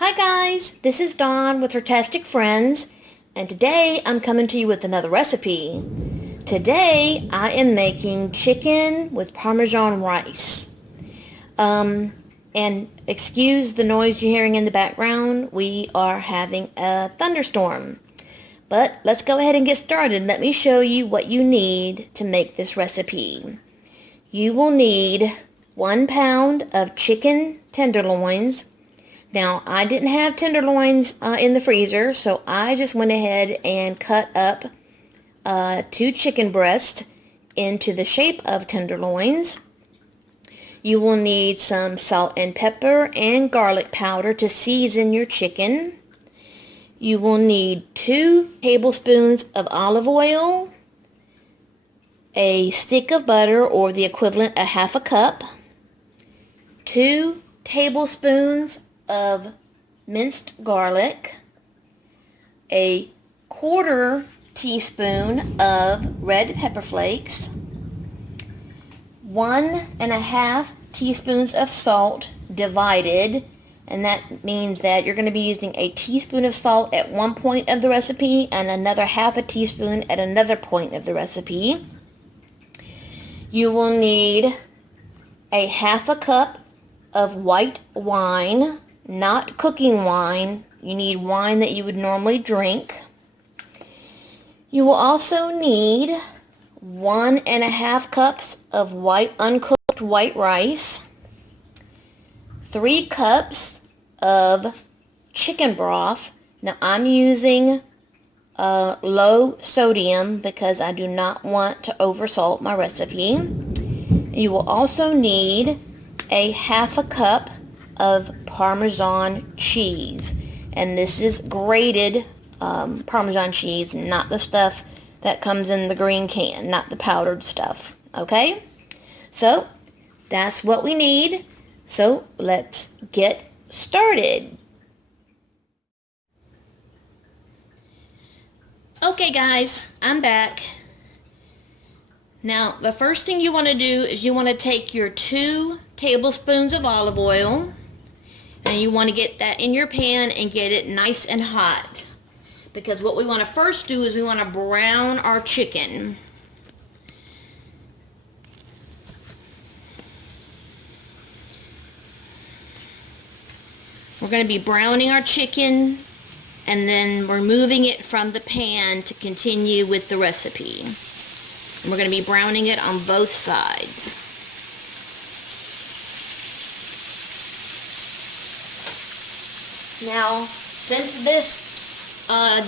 Hi guys, this is Dawn with Furtastic Friends, and today I'm coming to you with another recipe. Today I am making chicken with Parmesan rice. And excuse the noise you're hearing in the background, we are having a thunderstorm. But let's go ahead and get started. Let me show you what you need to make this recipe. You will need 1 pound of chicken tenderloins. Now, I didn't have tenderloins in the freezer, so I just went ahead and cut up 2 chicken breasts into the shape of tenderloins. You will need some salt and pepper and garlic powder to season your chicken. You will need 2 tablespoons of olive oil, a stick of butter or the equivalent of half a cup, 2 tablespoons of minced garlic, a 1/4 teaspoon of red pepper flakes, 1.5 teaspoons of salt divided, and that means that you're going to be using a teaspoon of salt at one point of the recipe and another half a teaspoon at another point of the recipe. You will need a half a cup of white wine, not cooking wine. You need wine that you would normally drink. You will also need 1.5 cups of uncooked white rice, 3 cups of chicken broth. Now I'm using low sodium because I do not want to oversalt my recipe. You will also need a half a cup of Parmesan cheese, and this is grated Parmesan cheese, not the stuff that comes in the green can, not the powdered stuff. Okay, so that's what we need. So let's get started. Okay guys, I'm back. Now the first thing you want to do is you want to take your 2 tablespoons of olive oil, and you want to get that in your pan and get it nice and hot, because what we want to first do is we want to brown our chicken. We're going to be browning our chicken and then removing it from the pan to continue with the recipe. And we're going to be browning it on both sides. Now, since this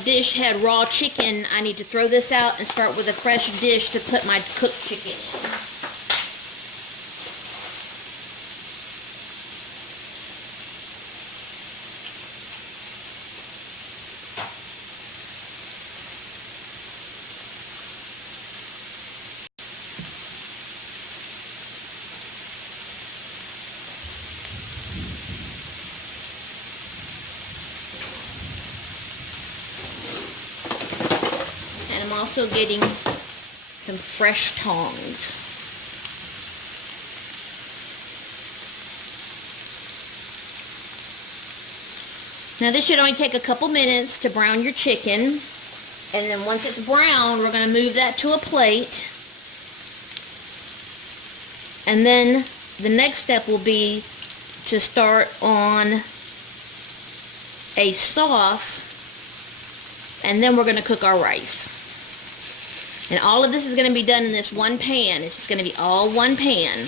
dish had raw chicken, I need to throw this out and start with a fresh dish to put my cooked chicken in. I'm also getting some fresh tongs. Now this should only take a couple minutes to brown your chicken, and then once it's browned, we're going to move that to a plate. And then the next step will be to start on a sauce, and then we're going to cook our rice. And all of this is going to be done in this one pan. It's just going to be all one pan.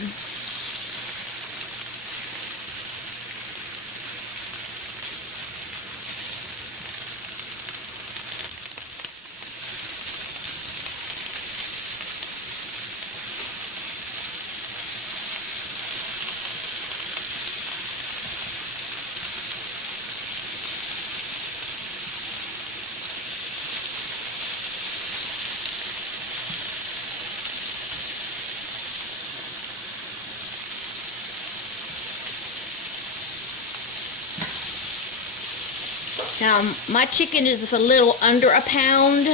Now, my chicken is just a little under a pound,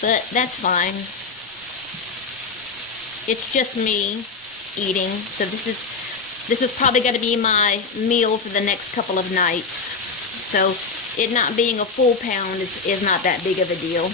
but that's fine. It's just me eating, so this is This is probably going to be my meal for the next couple of nights. So it not being a full pound is not that big of a deal.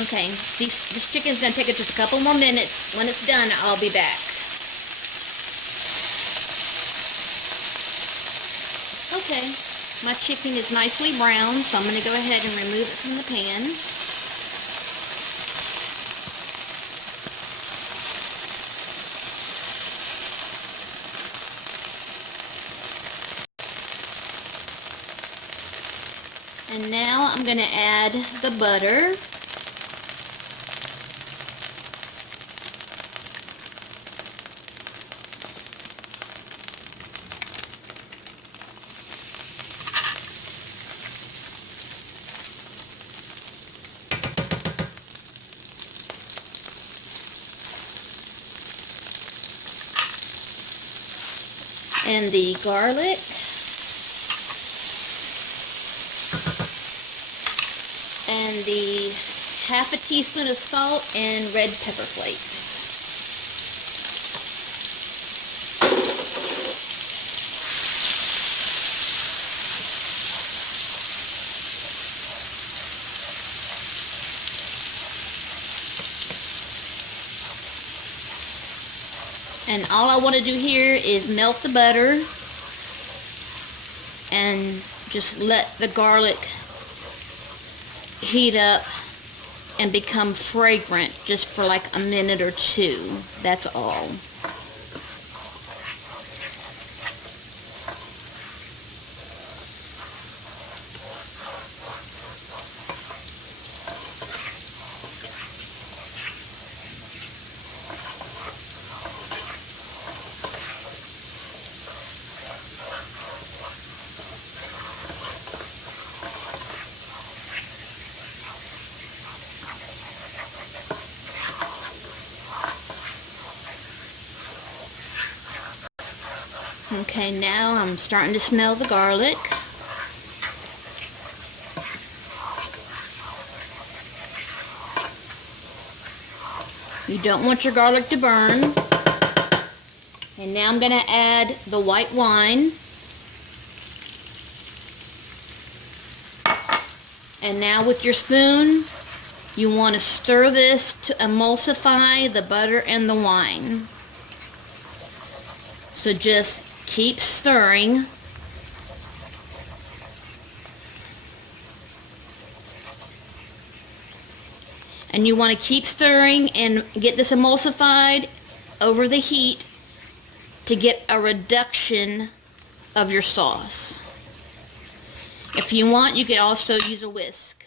Okay, this chicken's going to take it just a couple more minutes. When it's done, I'll be back. Okay, my chicken is nicely browned, so I'm going to go ahead and remove it from the pan. And now I'm going to add the butter. And the garlic. And the half a teaspoon of salt and red pepper flakes. And all I want to do here is melt the butter and just let the garlic heat up and become fragrant just for like a minute or two. That's all. Okay, now I'm starting to smell the garlic. You don't want your garlic to burn. And now I'm going to add the white wine. And now with your spoon, you want to stir this to emulsify the butter and the wine. So just keep stirring. And you want to keep stirring and get this emulsified over the heat to get a reduction of your sauce. If you want, you can also use a whisk.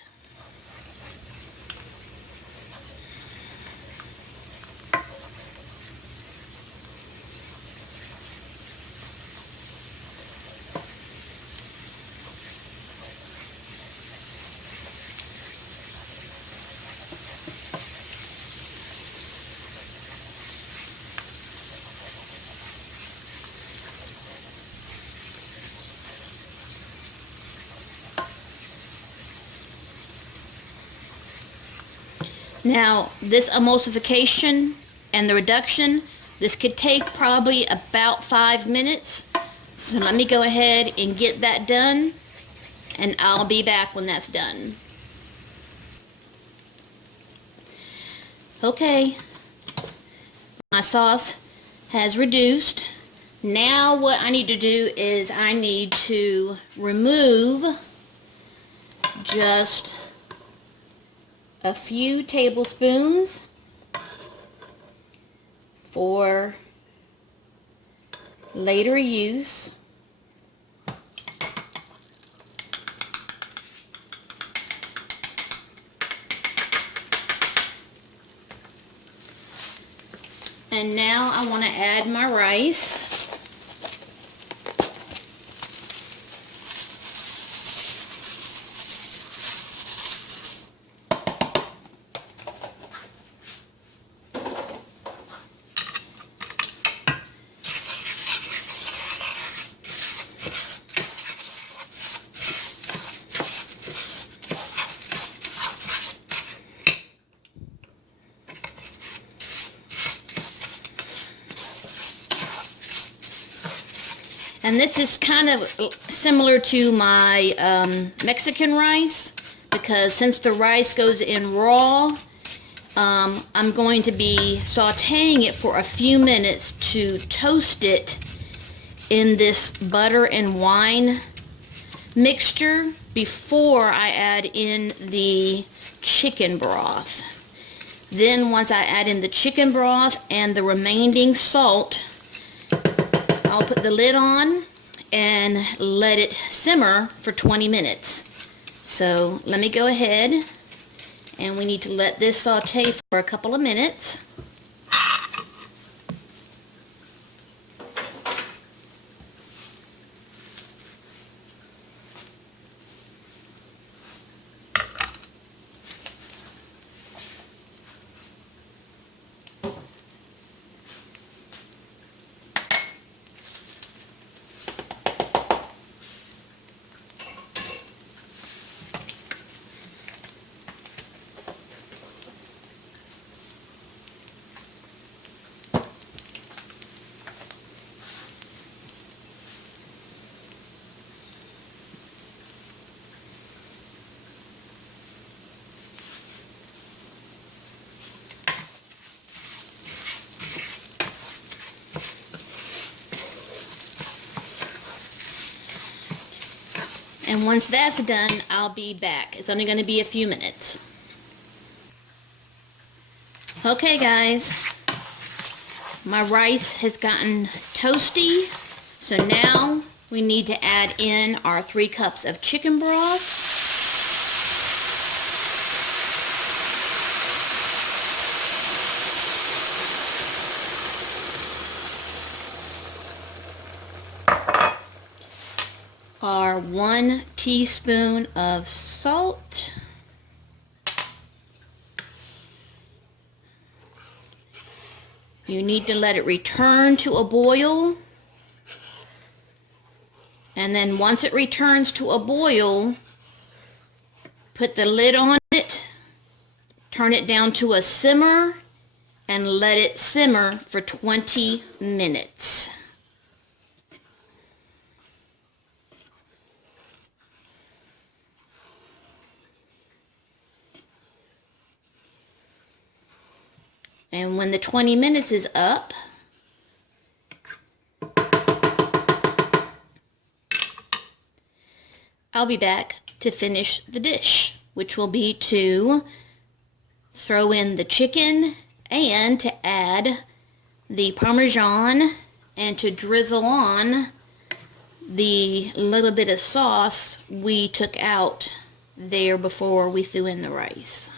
Now, this emulsification and the reduction. This could take probably about 5 minutes. So let me go ahead and get that done, and I'll be back when that's done. Okay, my sauce has reduced. Now what I need to do is I need to remove just a few tablespoons for later use. And now I want to add my rice. And this is kind of similar to my Mexican rice, because since the rice goes in raw, I'm going to be sauteing it for a few minutes to toast it in this butter and wine mixture before I add in the chicken broth. Then once I add in the chicken broth and the remaining salt, I'll put the lid on and let it simmer for 20 minutes. So let me go ahead, and we need to let this saute for a couple of minutes. And once that's done, I'll be back. It's only going to be a few minutes. Okay guys, my rice has gotten toasty, so now we need to add in our 3 cups of chicken broth. Our 1 teaspoon of salt. You need to let it return to a boil. And then once it returns to a boil, put the lid on it, turn it down to a simmer, and let it simmer for 20 minutes. And when the 20 minutes is up, I'll be back to finish the dish, which will be to throw in the chicken and to add the Parmesan and to drizzle on the little bit of sauce we took out there before we threw in the rice.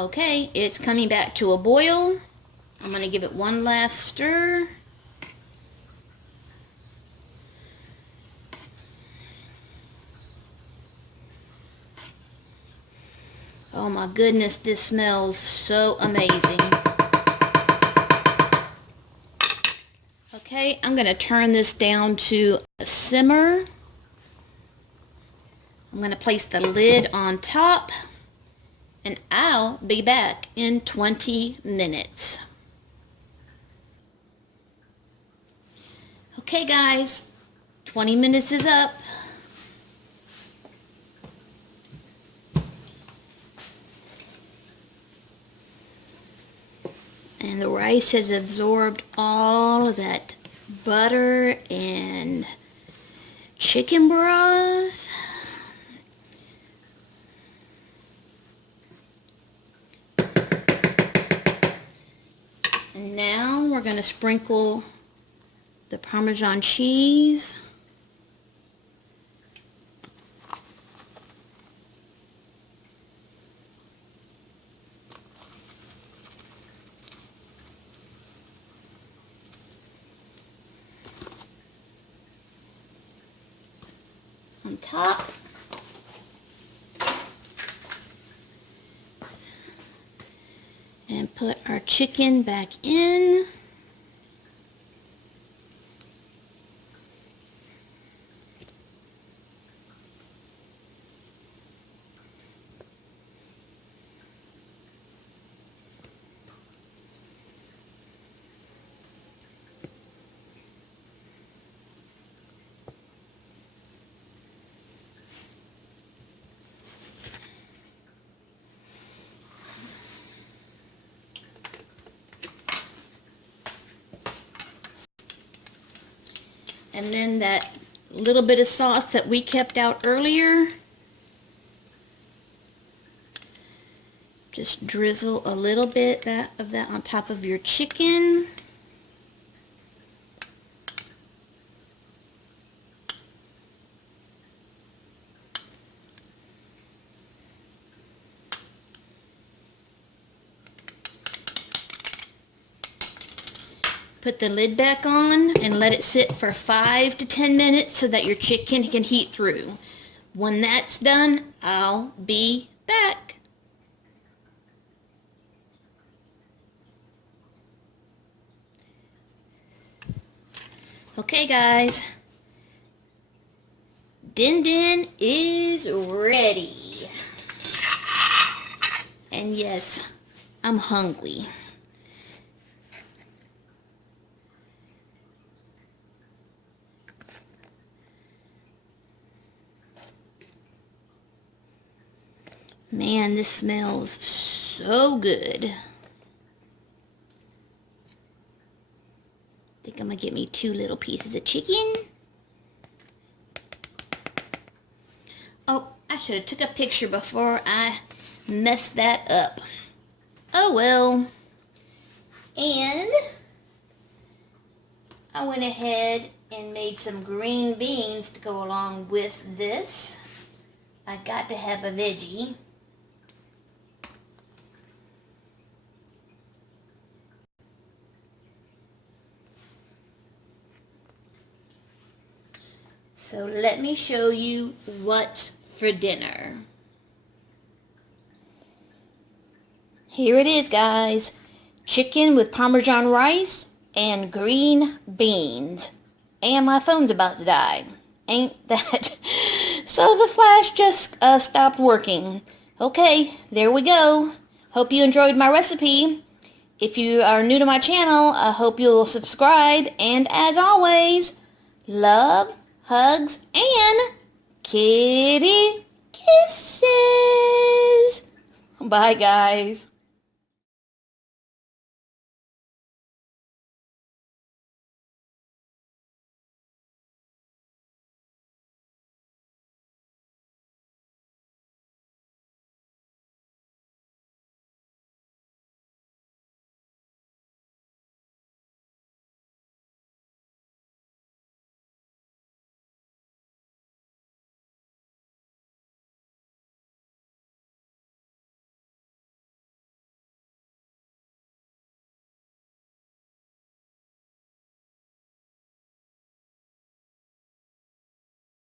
Okay, it's coming back to a boil. I'm going to give it one last stir. Oh my goodness, this smells so amazing. Okay, I'm going to turn this down to a simmer. I'm going to place the lid on top, and I'll be back in 20 minutes. Okay guys, 20 minutes is up. And the rice has absorbed all of that butter and chicken broth. And now we're going to sprinkle the Parmesan cheese. On top. And put our chicken back in. And then that little bit of sauce that we kept out earlier, just drizzle a little bit of that on top of your chicken. Put the lid back on and let it sit for 5 to 10 minutes so that your chicken can heat through. When that's done, I'll be back. Okay guys, Din Din is ready. And yes, I'm hungry. Man, this smells so good. I think I'm gonna get me 2 little pieces of chicken. Oh, I should have took a picture before I messed that up. Oh well. And I went ahead and made some green beans to go along with this. I got to have a veggie. So let me show you what's for dinner. Here it is, guys. Chicken with Parmesan rice and green beans. And my phone's about to die. Ain't that? So the flash just stopped working. Okay, there we go. Hope you enjoyed my recipe. If you are new to my channel, I hope you'll subscribe. And as always, love, hugs, and kitty kisses. Bye, guys.